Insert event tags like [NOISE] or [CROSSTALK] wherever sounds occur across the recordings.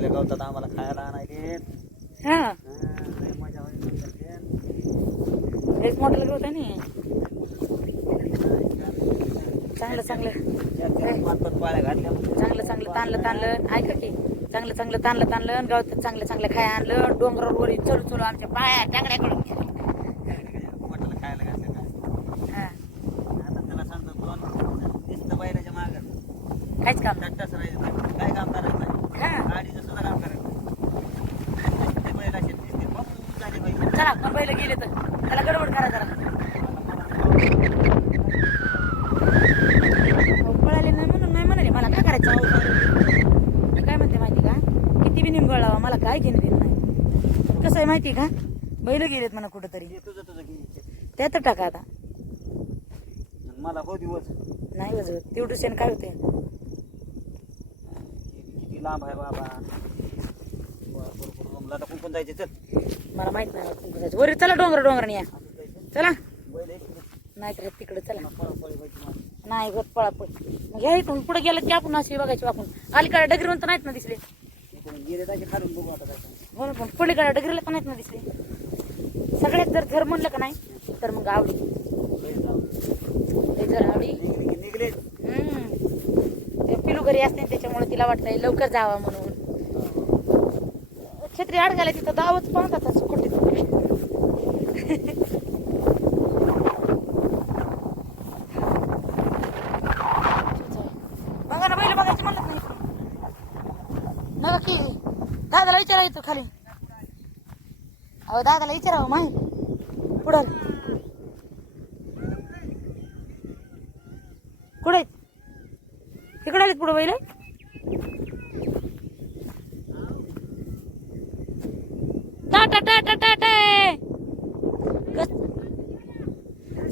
पहिल्या गवतात आम्हाला खायला आणायचे हा. लय मजा व्हायची हेच मॉडेल गवत आहे ना चांगलं चांगलं. पाळ्या घातल्या चांगलं चांगलं ताणलं ताणलं. ऐका की. चांगलं चांगलं ताणलं ताणलं. आणि गावात चांगलं चांगलं खाय आणलं. डोंगरावर वर चढू चढू आमच्या पाया टांगड्याकडून खायला हा. आता त्याला सांगतो दोन दिसतं बैलाच्या मागं. काहीच काम काय काम करायचं नाही. ते बैल असे दिसते बघ झाले बैल पहिलं गेले तर. त्याला गडबड करा जरा. पळाले नाही म्हणून नाही म्हणाले मला काय करायचं मी काय म्हणते माहिती का? किती बी निमगळ लावा मला काय घेणं देणं नाही. कसं आहे माहिती का? बैल गेलेत म्हणा कुठंतरी. त्यात टाका आता. मला हो दिवस. नाही वाजवत तेवढं शेण काय होते किती लांब आहे बाबा. जमला तर कुंकून जायचे चल. मला माहीत नाही कुठं जायचं. वर चला डोंगर डोंगराने या. चला. बैल. नाही तर तिकडे चला. पळापळी व्हायची माझी. नाही होत पळापळ. मग ह्या इथून. पुढे गेलं की आपण अशी बघायची आपण अलीकडे डगरीवंत नाहीत ना दिसले. इकडून गेले जायचे खालून बघू आता काय हो ना पण पलीकडे डगरीला पण नाहीत ना दिसले. सगळ्यात जर घर म्हणलं का नाही तर मग आवडी. लय जाऊ. ते जर आवडी. निघले की निघले हम्म. ते पिलू घरी असते त्याच्यामुळे तिला वाटतंय लवकर जावा म्हणून. छत्री अडकायला तिथं दावच पाहतात कुठे बघा ना बैल बघायचं म्हणत नाही. नका की दादाला विचारा येतो खाली. अहो दादाला विचारावं माहीत पुढं. कुठे आहेत? तिकडे आलेत पुढं बैल?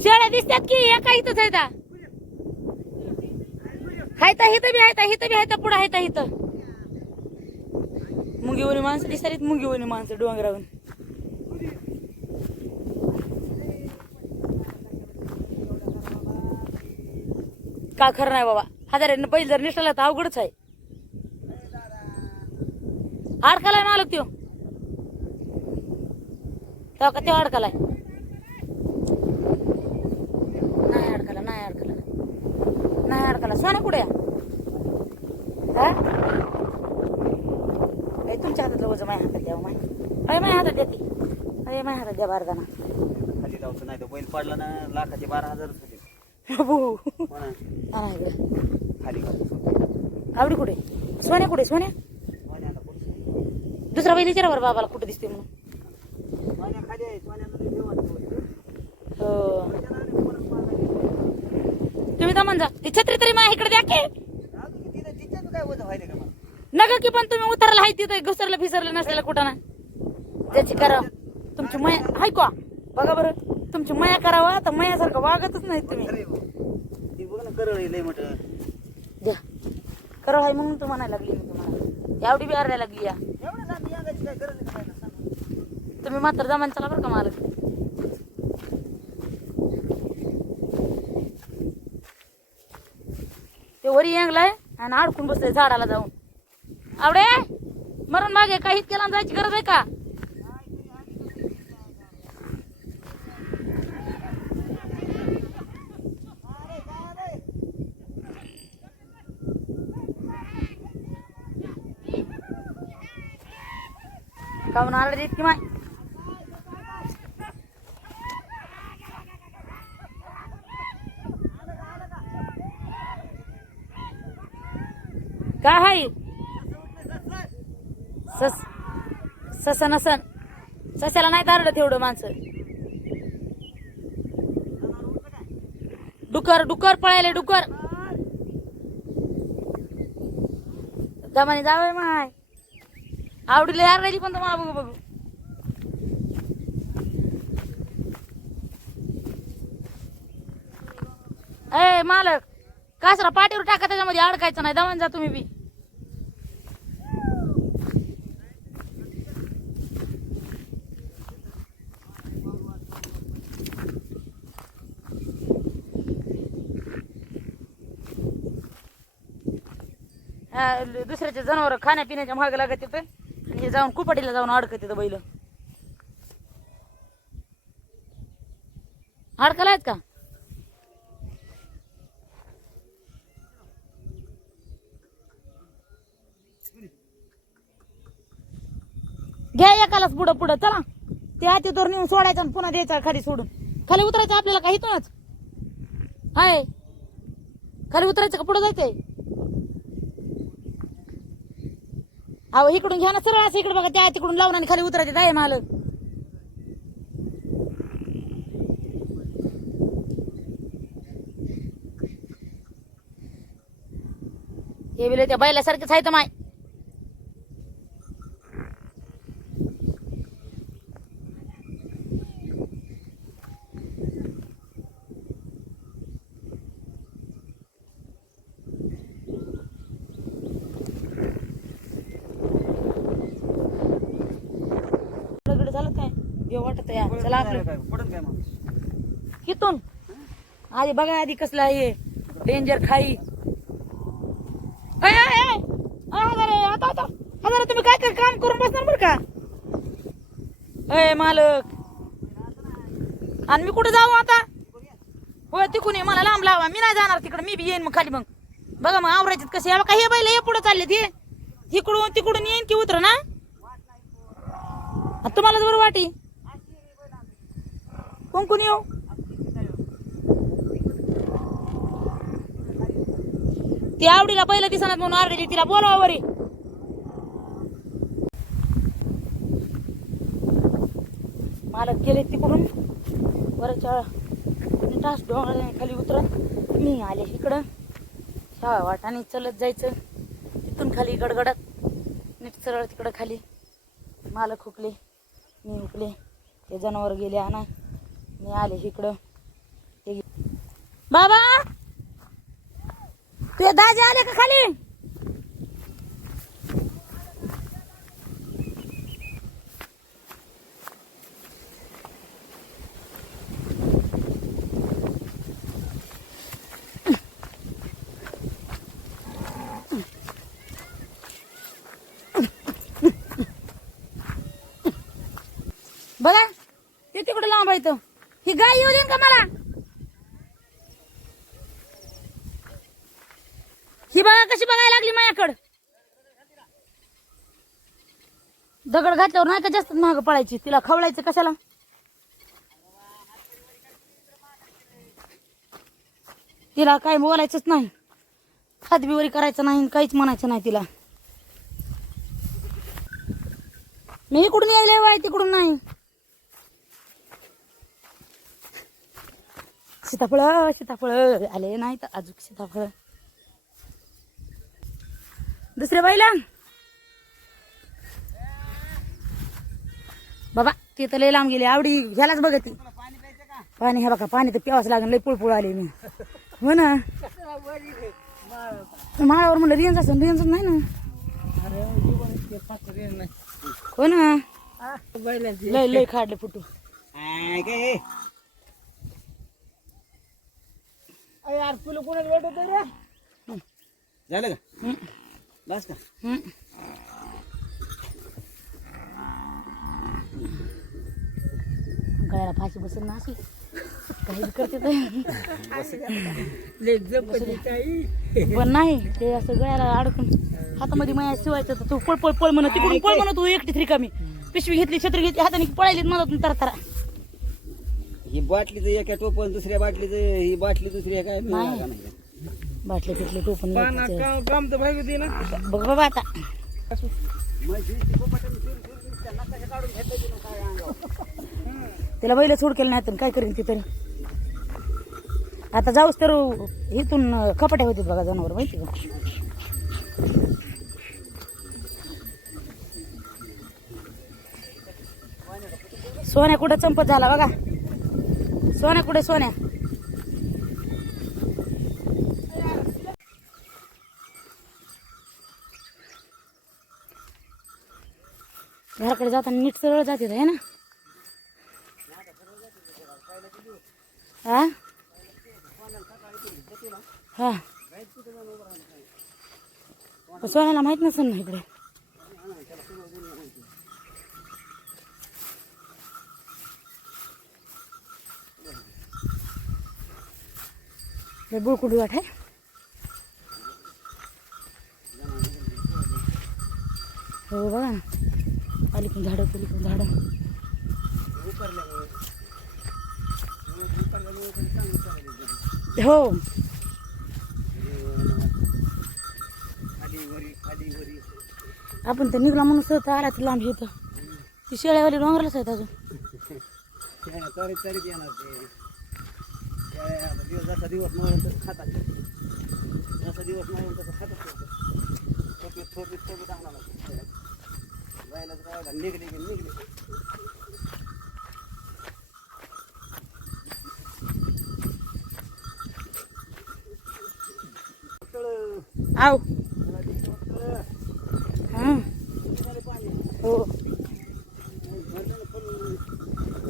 शेळ्या दिसतात की एका इथंच आहेत. हायता हिथं बी हायता हिथं बी हायता पुढं हायता हिथं मुंगीवणी माणसं दिसतात मुंगीवणी माणसं डोंगरावून का खरं नाही बाबा? हजारानं बैल जर निसटला तर अवघडच आहे. अडकालाय मालक त्यो. तेव्हा का त्यो अडकालाय नाही अडकाला नाही अडकाला अडकाला सोन्या कुठे? हा? तुमच्या हातात वजन माझ्या हातात द्या माय. अरे माझ्या हातात द्या ती अरे माझ्या हातात द्या बारदाना. खाली लावतो नाही तर बैल पडला ना लाखाचे बारा हजार बाबू हो खाली. आवडी कुठे? सोन्या कुठे? सोन्या? दुसरा बैल विचारा बरं बाबाला कुठे दिसते म्हणून. हो. तुम्ही दमन जा ती छत्री तरी माझ्या इकडे द्या की. मला? नका की पण तुम्ही उतरला हाय तिथं घुसरलं फिसरलं नसलेलं कुठं ना. त्याची करा तुमची मया हाय का बघा बरं तुमची मया करावा तर मयासारखं वागतच नाही तुम्ही. आहे करळ आहे द्या. करळ हाय म्हणून तुम्हाला लागली मी तुम्हाला. एवढी बी अर्ध्या लागली या. आहे. तुम्ही मात्र जमान चला बरं का मालक. ते वरी येंगलाय आणि अडकून बसले झाडाला जाऊन. आवडे मरण मागे काहीच केला जायची गरज आहे का? काऊन आलं इतकी माय काय हाय सस सस नसन. सस्याला नाही तारडं तेवढं माणसं. डुकर डुकर पळायले डुकर. दमाने जावय माय. आवडीला यार राहिली पण तुम्हाला बघू बघू. ए मालक कासरा पाठीवर टाका त्याच्यामध्ये अडकायचं नाही. दमान जा तुम्ही बी. दुसऱ्याचे जनावर खाण्यापिण्याच्या महाग लागत येतं आणि हे जाऊन कुपाटीला जाऊन अडकत येतं बैल. अडकला आहेत का? घ्या एकालाच पुढं पुढं चला. ते हाती दोर नेऊन सोडायचं आणि पुन्हा द्यायचा खाली सोडून. खाली उतरायचं आपल्याला काही इथूनच हाय. खाली उतरायचं का पुढं जायचंय? अहो इकडून घ्या ना सरळ असं इकडे बघा त्या तिकडून लावून आणि खाली उतरायचे आहे मालक. हे बिले त्या बैलासारखेच आहे तर माय दगड झालं काय देव वाटत आहे चला आपलं काय पडून काय मग इथून आधी बघा आधी कसला आहे. डेंजर खाई. अय, आता आता. तुम्ही काय काय काम करून बसणार बरं का? अय मालक. आणि मी कुठे जाऊ आता? होय तिकून ये. मला लांब लावा. मी नाही जाणार तिकडे. मी बी येईन मग खाली मग. बघा मग आवरायचे कसे हे बघा हे बैल हे पुढे चालले ते इकडून तिकडून येईन की उतर ना? आता तुम्हालाच बरं वाटी. कोण कोण येऊ? ती आवडीला पहिलं दिसणार म्हणून आरडीची तिला बोलावा वरी. मालक गेले तिकडून. वरच्या तास डोंगराने खाली उतरत मी आले इकडं. शाळा वाटाने चलत जायचं. तिथून खाली गडगडत नीट सरळ तिकडं खाली. मालक हुकले. मी हुकले. ते जनावर गेले आणा. मी आले इकडं. बाबा! ते दाजे आले का खाली बघा ते तिकडे लांब आहे तो. ही गाय येऊ देईन का मला ही बघा कशी बघायला लागली माझ्याकडं? दगड घातल्यावर नाही का जास्त महाग पडायची तिला खवळायचं कशाला? तिला काय बोलायचंच नाही. हातबिवरी करायचं नाही काहीच म्हणायचं नाही तिला. मी इकडून यायला वाय तिकडून नाही. सीताफळ सीताफळ. आले नाही तर अजून सीताफळ. दुसरे बैला बाबा ते तर लय लांब गेले. आवडी ह्यालाच बघ ती. पाणी हे बघा पाणी तर प्यावंच लागेल. लय पुळपुळ आले मी. हो ना? माळावर म्हणलं रेंज असं रेंज नाही ना? हो ना? लय लय खाडले फुटू. यार फुलं कोणाला भेटत रे? झालं का? बस का हम्म. गळ्याला फाशी बसेल ना अशी. काही करते तर. पण नाही ते असं गळ्याला अडकून हातामध्ये माया शिवायचं तर तू पळ पळ पळ म्हणत तिकडून पळ म्हणत तू एकटीच रिकामी. पिशवी घेतली छत्री घेतली हाताने पळायली म्हणत तर तर ही बाटलीचं एका टोपण दुसऱ्या बाटलीचं ही बाटली दुसरी आहे काय? नाही. बाटले पिटले टोपण. काम तर भागू दे ना. बघ बाबा आता. तिला बैल सोड केलं नाही तर काय करीन ती तरी. आता जाऊस तर इथून कपाट्या होते बघा जनावर माहिती का? सोन्या कुठं चंपत झाला बघा. सोन्या कुठे सोन्या? घराकडे जाताना नीट सरळ जाते आहे ना? हा हा. सोन्याला माहीत नसेल ना इकडे. लय बुळकुडी वाट आहे हो बघा ना. आली पण झाडं केली पण झाडं. चांगलं हो. खाली वरी खाली वरी आपण तर निघला म्हणून सहज आला तर लांब येतं ती शेळ्यावाली डोंगरालाच आहेत अजून. येणार ते दिवस जसा दिवस तसं खातात जसा दिवस म्हणून तसं खातात थोपीत थोपीत थोपीत आणावं जायला निघले की निघले आव. हो.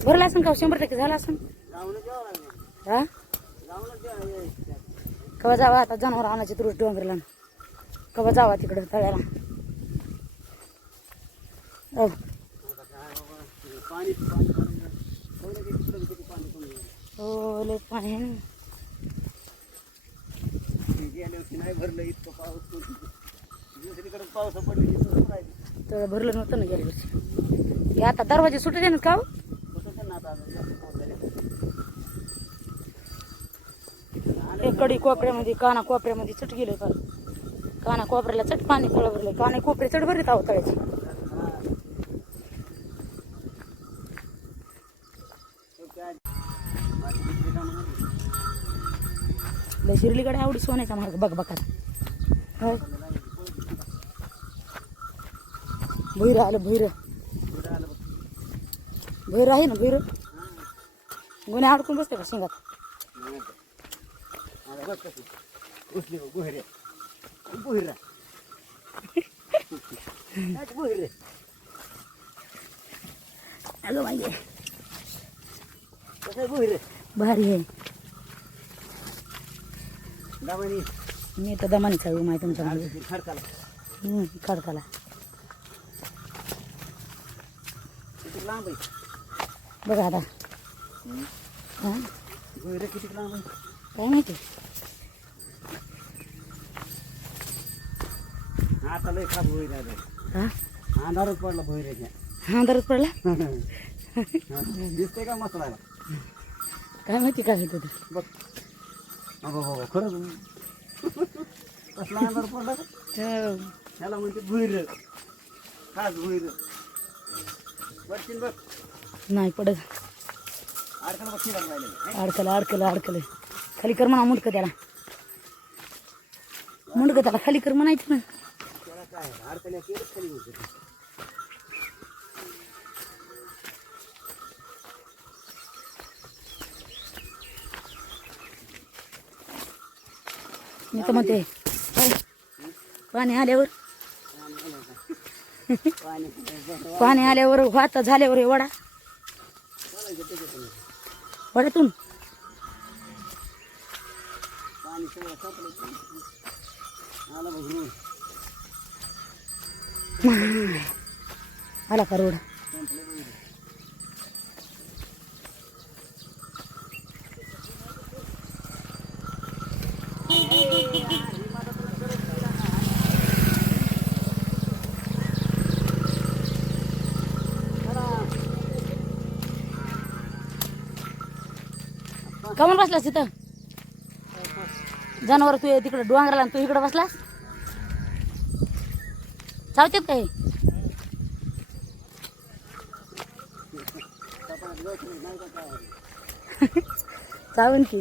भरला असं का हो? शंभर टक्के झाला असं हा? कवा जावा आता? जनावर आणायची तुरुष डोंगरला. कवा जावा तिकडं तळ्याला औ आता काय बाबा, ते पाणी पाणी पाणी थोडं किती थोडं किती पाणी कमी आहे. हो लय पाणी आहे ना ते गेल्या नाही भरलं इतकं पाऊस पडली. दुसरीकडे पाऊस पडले तसं तर भरलं नव्हतं ना गेल्या वर्षी हे आता दरवाजे सुटले ना का हो? ना आता जास्त पाऊस कडी कोपऱ्यामध्ये काना कोपऱ्यामध्ये चट गेले काना कोपऱ्याला चट पाणी फळ भरले काना कोपरे चट भरले आहो तळ्याचे हा. तो काय? बाकी दुसरी कामं नाही. लय शिरलीकडे आवडी सोन्याचा मार्ग बघ बघा भैर आलं भैर. भैर आहे ना भैर. गुन्हे अडकून बसते का शेंगात नाही तर. आता बघ कसं. घुसली बघ, बुहिरे. बुहिरा. काय ते बुहिरे? अगं माहिती कसं आहे बुहिरे? भारी आहे दामानी मी तर दमानीचा विमा आहे आलती खडकाला. बघा आता. हा? काय माहिती? आता लय आले हा? अंधारच पडला पडला? [LAUGHS] दिसतंय का मसळाला काय माहिती काय होतं बघ. अगो हो खरंच कसला अंधार पडला का तर ह्याला म्हणते भुईर. खास भुईर. वरतीन बघ. नाही पडत. अडकला बघ शिरा राहिले अडकलं अडकलं अडकलं. खाली कर म्हणा मुंडकं त्याला. मुंडकं त्याला खाली कर म्हणायचं ना. त्याला काय अडकल्या केलं खाली होते मी तर म्हणते पाणी आल्यावर. पाणी आल्यावर [LAUGHS] वाता झाल्यावर हे वडा. वड्यातून. आला [LAUGHS] आला का रोड? कमून बसलास तिथं जनावर तू तिकडं डोंगराला आणि तू इकडं बसलास? चावतात काय [LAUGHS] चावून की.